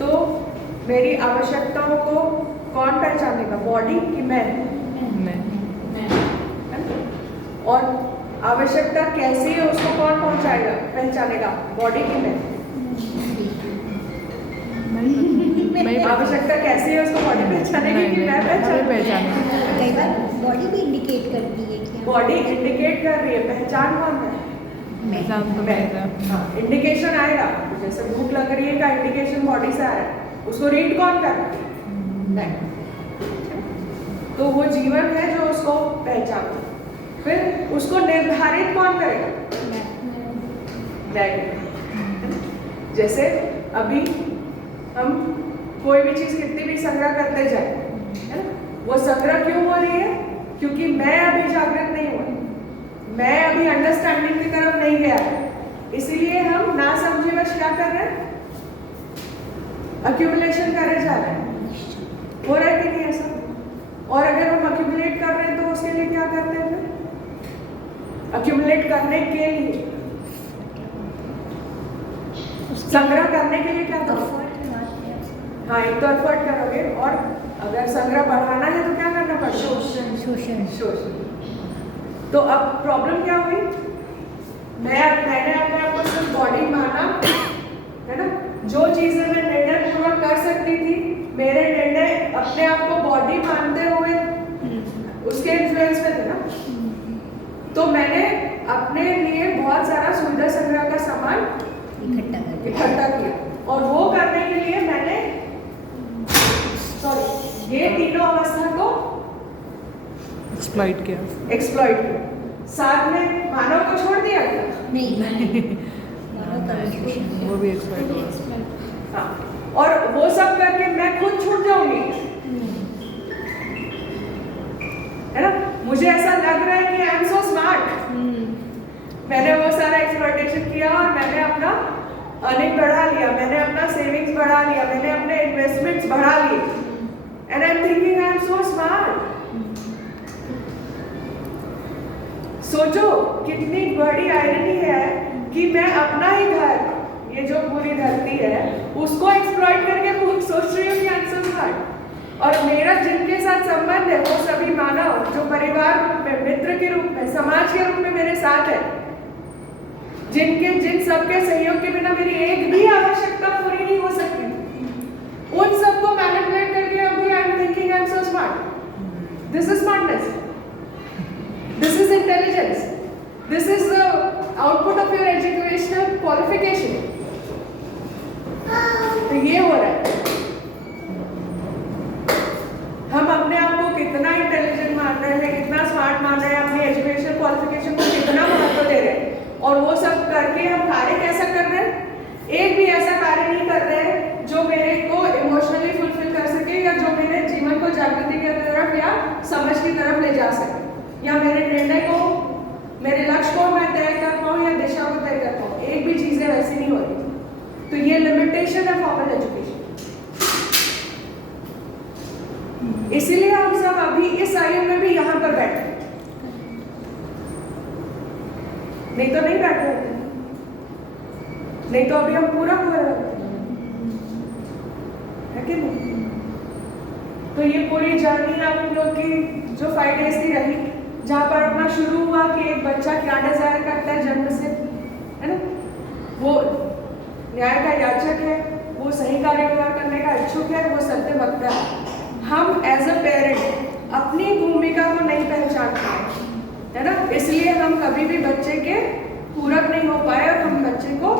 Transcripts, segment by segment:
तो मेरी आवश्यकताओं को कौन पहचानेगा, बॉडी कि मैं? और आवश्यकता कैसी है उसको कौन पहचानेगा, बॉडी की मैं? आवश्यकता कैसी है उसको बॉडी पहचानेगी कि मैं पहचानेगी? कई बार बॉडी भी इंडिकेट करती है कि बॉडी इंडिकेट कर रही है, पहचान कौन है? हाँ, इंडिकेशन आएगा, जैसे भूख लग रही है का इंडिकेशन बॉडी से आ रहा है, उसको रीड कौन कर रहा है? तो वो जीवन है जो उसको पहचानता। फिर उसको निर्धारित कौन करेगा? जैसे अभी हम कोई भी चीज कितनी भी संग्रह करते जाए, है ना, वो संग्रह क्यों हो रही है? क्योंकि मैं अभी जागृत नहीं हुआ, मैं अभी अंडरस्टैंडिंग की तरफ नहीं गया, इसीलिए हम ना समझे बस क्या कर रहे हैं, अक्यूमुलेशन करे जा रहे हैं। हो रहा है कि नहीं ऐसा? और अगर हम अक्यूमुलेट कर रहे हैं तो उसके लिए क्या करते हैं? फिर अक्यूमुलेट करने के लिए, संग्रह करने के लिए क्या करोगे? हाँ, एक तो एफर्ट करोगे, और अगर संग्रह बढ़ाना है तो क्या करना पड़ेगा? शोषण। तो अब प्रॉब्लम क्या हुई? मैंने अपने आप को सिर्फ बॉडी माना, है ना, जो चीजें मैं निर्णय पूर्वक कर सकती थी, मेरे निर्णय अपने आप को बॉडी मानते हुए उसके इन्फ्लुएंस में थे ना, तो मैंने अपने लिए बहुत सारा सुविधा संग्रह का सामान इकट्ठा किया, और वो करने के लिए मैंने ये तीनों अवस्था को एक्सप्लॉइट किया। साथ में मानव को छोड़ दिया क्या? नहीं वो भी एक्सप्लॉइट हुआ। हाँ, और वो सब करके मैं खुद छूट जाऊंगी, है ना? मुझे ऐसा लग रहा है कि आई एम सो स्मार्ट, मैंने वो सारा एक्सप्लॉइटेशन किया और मैंने अपना अर्निंग बढ़ा लिया, मैंने अपना सेविंग्स बढ़ा लिया, मैंने अपने इन्वेस्टमेंट्स बढ़ा लिए, and I am thinking I am so smart. सोचो कितनी बड़ी आयरनी है कि मैं अपना ही घर, ये जो पूरी धरती है, उसको एक्सप्लॉइट करके सोच रही हूँ कि आई एम सो स्मार्ट, और मेरा जिनके साथ संबंध है वो सभी मानव जो परिवार में, मित्र के रूप में, समाज के रूप में मेरे साथ है, जिन सबके सहयोग के बिना मेरी एक भी आवश्यकता पूरी नहीं हो सकती, उन सबको मैनिपुलेट करके अभी I am thinking I am so smart. This is smartness, this is intelligence, this is the output of your educational qualification. तो ये हो रहा है, हम अपने आप को कितना इंटेलिजेंट मान रहे हैं, कितना स्मार्ट मान रहे हैं, अपनी एजुकेशन क्वालिफिकेशन को कितना महत्व दे रहे हैं, और वो सब करके हम कार्य कैसा कर रहे हैं? एक भी ऐसा कार्य नहीं कर रहे हैं जो मेरे को इमोशनली फुलफिल कर सके, या जो मेरे जीवन को जागृति की तरफ या समझ की तरफ ले जा सके, या मेरे निर्णय को, मेरे लक्ष्य को मैं तय कर पाऊँ या दिशा को तय कर पाऊँ। एक भी चीजें वैसी नहीं हो रही। तो ये लिमिटेशन है फॉर्मल एजुकेशन। इसीलिए हम सब अभी इस आयु में भी यहाँ पर बैठे, नहीं तो नहीं बैठे होते, नहीं तो अभी हम पूरा हुए होते, है कि नहीं? तो ये पूरी जर्नी आप लोग की जो 5 days की रही, जहाँ पर अपना शुरू हुआ कि एक बच्चा क्या डिजायर करता है जन्म से, है ना, वो न्याय का याचक है, वो सही कार्य करने का इच्छुक है, वो सत्य वक्ता है। हम एज अ पेरेंट अपनी भूमिका को नहीं पहचान पाए, है ना, इसलिए हम कभी भी बच्चे के पूरक नहीं हो पाए और हम बच्चे को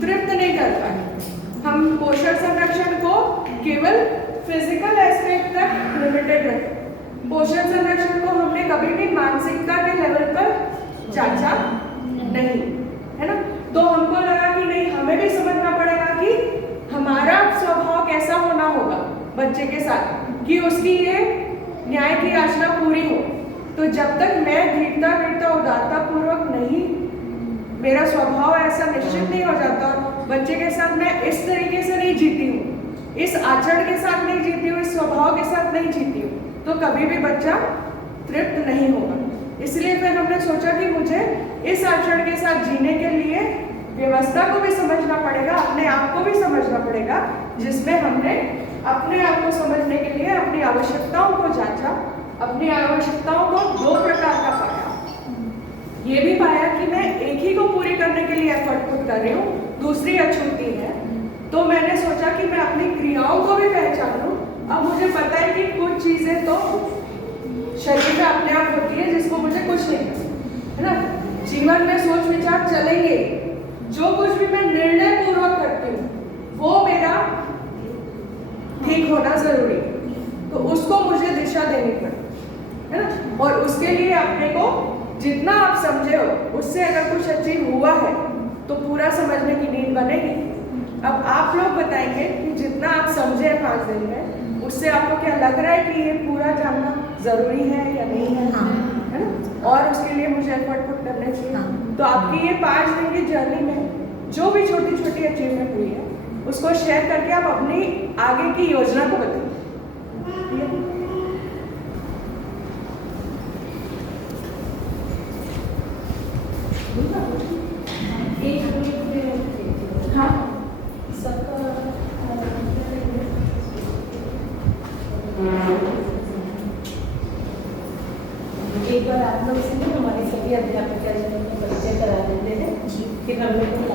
तृप्त नहीं कर पाए। हम पोषण संरक्षण को केवल फिजिकल एस्पेक्ट तक लिमिटेड रखे, पोषण संरक्षण को हमने कभी भी मानसिकता के लेवल पर जांचा नहीं, है ना। तो हमको लगा कि नहीं, हमें भी समझना पड़ेगा कि हमारा स्वभाव कैसा होना होगा बच्चे के साथ कि उसकी ये न्याय की याचना पूरी हो। तो जब तक मैं धीरता वीरता उदारता पूर्वक नहीं, मेरा स्वभाव ऐसा निश्चित नहीं हो जाता, बच्चे के साथ मैं इस तरीके से नहीं जीती हूँ, इस आचरण के साथ नहीं जीती हूँ, इस स्वभाव के साथ नहीं जीती हूँ, तो कभी भी बच्चा तृप्त नहीं होगा। इसलिए फिर हमने सोचा कि मुझे इस आचरण के साथ जीने के लिए व्यवस्था को भी समझना पड़ेगा, अपने आप को भी समझना पड़ेगा, जिसमें हमने अपने आप को समझने के लिए अपनी आवश्यकताओं को जांचा, अपनी आवश्यकताओं को 2 प्रकार का पाया। ये भी पाया कि मैं एक ही को पूरी करने के लिए एफर्ट पुट कर रही हूँ, दूसरी अछूती है। तो मैंने सोचा कि मैं अपनी क्रियाओं को भी पहचान लूँ। अब मुझे पता है कि कुछ चीज़ें तो शरीर में अपने आप होती है जिसको मुझे कुछ नहीं करना है ना। जीवन में सोच विचार चलेंगे, जो कुछ भी मैं निर्णय पूर्वक करती हूँ वो मेरा ठीक होना जरूरी है, तो उसको मुझे दिशा देनी पड़े, है ना। और उसके लिए अपने को जितना आप समझे हो उससे अगर कुछ अचीव हुआ है तो पूरा समझने की नींद बनेगी। अब आप लोग बताएंगे कि जितना आप समझे 5 दिन में, उससे आपको क्या लग रहा है कि ये पूरा जानना जरूरी है या नहीं है, है ना। और उसके लिए मुझे एफर्ट पुट करने चाहिए। तो आपकी ये 5 दिन की जर्नी में जो भी छोटी छोटी अचीवमेंट हुई है उसको शेयर करके आप अपनी आगे की योजना को बताइए। हाँ, एक बार आप लोग से हमारे सभी अध्यापक परिचय करा देते हैं, फिर हम लोग